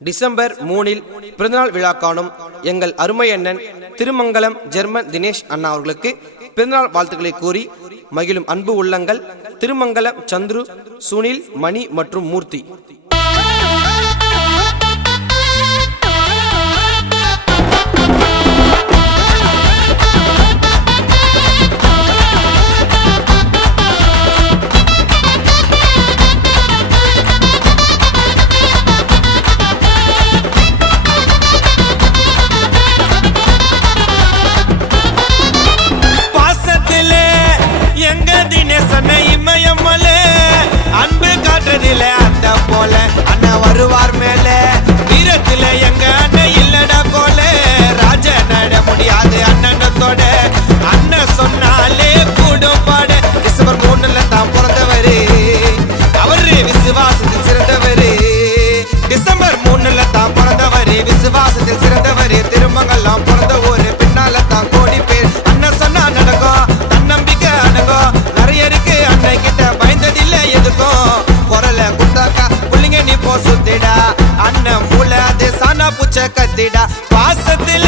December 3 பிறந்தநாள் விழா காணும் எங்கள் அருமை அண்ணன் திருமங்கலம் ஜெர்மன் தினேஷ் அண்ணா அவர்களுக்கு பிறந்தநாள் வாழ்த்துக்களை கூறி மகிழும் அன்பு உள்ளங்கள் திருமங்கலம் சந்துரு, சுனில், மணி மற்றும் மூர்த்தி. அன்பு காட்டுறதில அந்த போல அண்ணன் வருவார் மேல வீரத்தில எங்க அண்ணன் இல்லடா போல ராஜ நட முடியாது அண்ணனத்தோட அண்ணன் சொன்னாலே கூடும் பாட. டிசம்பர் 3 தான் பிறந்தவரு அவரு விசுவாசத்தில் சிறந்தவரு. டிசம்பர் 3 தான் பிறந்தவரு விசுவாசத்தில் சிறந்தவரு. திருமங்கலம் பிறந்த ஒரு பின்னால தான் கோடி பேர் அண்ணன் சொன்னா நடக்கும் தன்னம்பிக்கை அடங்கும். நிறைய இருக்கு அண்ணன் கிட்ட பயந்ததில்லை எதுக்கும் குரல குத்தாக்கா புள்ளிங்க நீ போ சுத்திடா அண்ணன் மூல அது சானா பூச்ச கத்திடா. பாசத்துல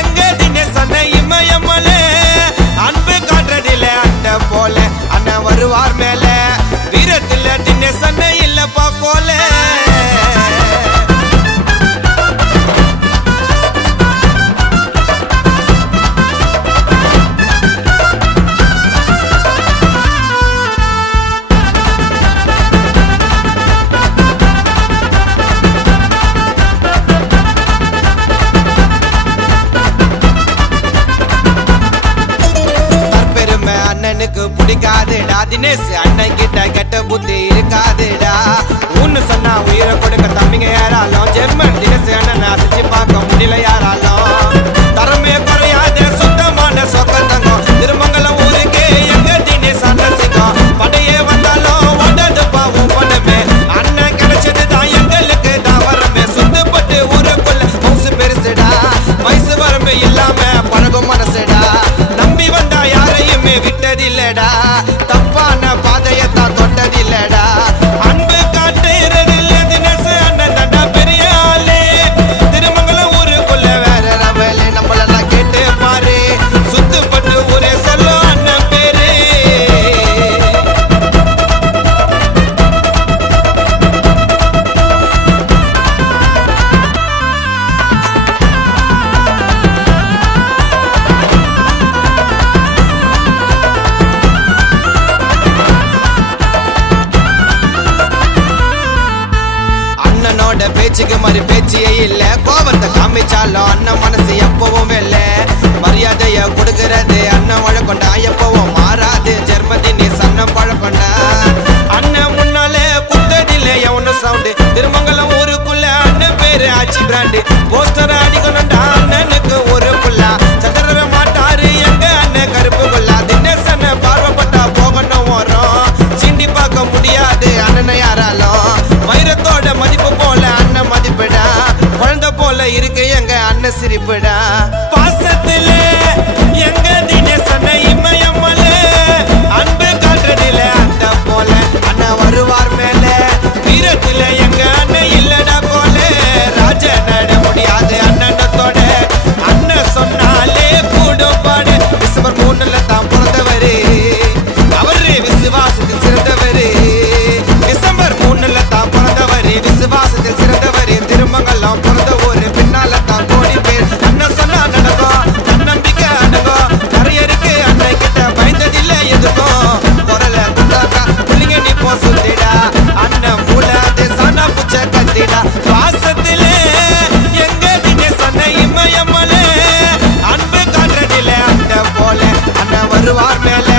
எங்க தினேஷ் அண்ணன் இமயமலே அன்பு காட்டுறதில்ல அண்ணன் போல அண்ணன் வருவார் மேல வீரத்துல தினேஷ் அண்ணன் இல்லப்பா போல. அண்ணனுக்கு பிடிக்காதுடா தினேஷ் அண்ணன் கிட்ட கெட்ட புத்தி இருக்காதுடா. ஒன்னு சொன்னா உயிரை கொடுக்க தம்பிங்க யாராலும் ஜெர்மன் தினேஷ் அண்ணன் அசைச்சு பார்க்க முடியல யாராலும். தரமே குறையாத சுத்தமான சொக்கம் தங்கம் திருமங்கலம் ஊருக்கு எங்க தினேஷ் அண்ணன் சிங்கம். படையே வந்தாலும் ஓடாது பாவம் பண்ணுமே அண்ணன் கிடைச்சதுதான் எங்களுக்கு தான் வரமே. சுத்தப்பட்டு ஊருக்குள்ள மவுசு பெருசுடா வயசு வரம்பு இல்லாம பழகும் மனசுடா. நம்பி வந்தா யாரையுமே விட்டதில்லடா தப்பான பாதையத்தான் தொட்டதில்லடா. அன்பு காட்டுறதில்ல தினேஷ் அண்ணன் தண்டா பெரிய ஆளு. திருமங்கலம் ஊருக்குள்ள வேற ரவலே நம்மளெல்லாம் கேட்டு பாரு சுத்துப்பட்டு ஊரே சொல்லும் அண்ணன் பேரு. அண்ணனோட பேச்சுக்கு மாதிரி பேச்சியே இல்ல கோபத்தை காமிச்சாலும் அண்ணன் மனசு எப்பவும் இல்ல. மரியாதைய கொடுக்கறது அண்ணன் வழக்கொண்டா எப்பவும் மாறாது. ஜெர்மதி நீ சன்னம் பழக்கொண்டா அண்ணன் முன்னாலே புத்ததில்லை எவனு சவுண்டு. திருமங்கலம் ஊருக்குள்ள அண்ணன் பேரு ஆச்சி பிராண்டு போஸ்டர் அடிக்கணும்டா அண்ணனுக்கு ஒரு புள்ளா சதற மாட்டாரு எங்க அண்ணன் கருப்பு கொள்ளா. தினேஷ் அண்ணன் பார்வைப்பட்டா போகணும் வரும் சிண்டி பார்க்க முடியாது அண்ணனை யாராலும். வைரத்தோட மதிப்பு போல அண்ணன் மதிப்பிடா குழந்தை போல இருக்கு எங்க அண்ணன் சிரிப்பிடா. பாசத்துல எங்க தினேஷ் அண்ணன் இமயமலே அன்பு காட்டுறதில அந்த போல அண்ணன் வருவார் மேல வீரத்துல எங்க அண்ணன் இல்லடா போல ராஜ நட முடியாது அண்ணனத்தோட அண்ணன் சொன்னாலே கூடும் பாடு. டிசம்பர் 3 தான் பிறந்தவரு அவரு விசுவாசத்தில் சிறந்தவரு. டிசம்பர் 3 தான் பிறந்தவரு விசுவாசத்தில் சிறந்தவரு. திருமங்கலம் பிறந்த ஒரு பின்னால தான் கோடி பேர் அண்ணன் சொன்னா நடக்கும் தன்னம்பிக்கை அடங்கும். நிறைய இருக்கு அண்ணன் கிட்ட பயந்ததில்லை எதுக்கும் குரல குத்தாக்கா புள்ளிங்க நீ போ சுத்திடா அண்ணன் மூல அது சானா பூச்ச கத்திடா. பாசத்துல எங்க தினேஷ் அண்ணன் இமயமலே அன்பு காட்டுறதில்ல அந்த போல அண்ணன் வருவார் மேல